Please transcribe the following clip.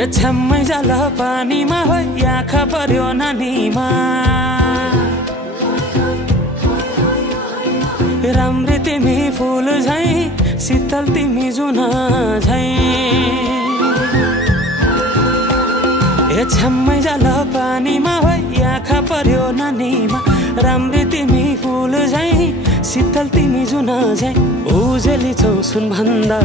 ए छ्याम्मै जाल पानीमा हो आँखा पर्यो नानीमा राम्री तिमी फुल झै शीतल तिमी जुन झै ए छ्याम्मै जाल पानीमा हो आँखा पर्यो नानीमा राम्री तिमी फुल झै शीतल तिमी जुन झै उजेली छौ सुन भन्दा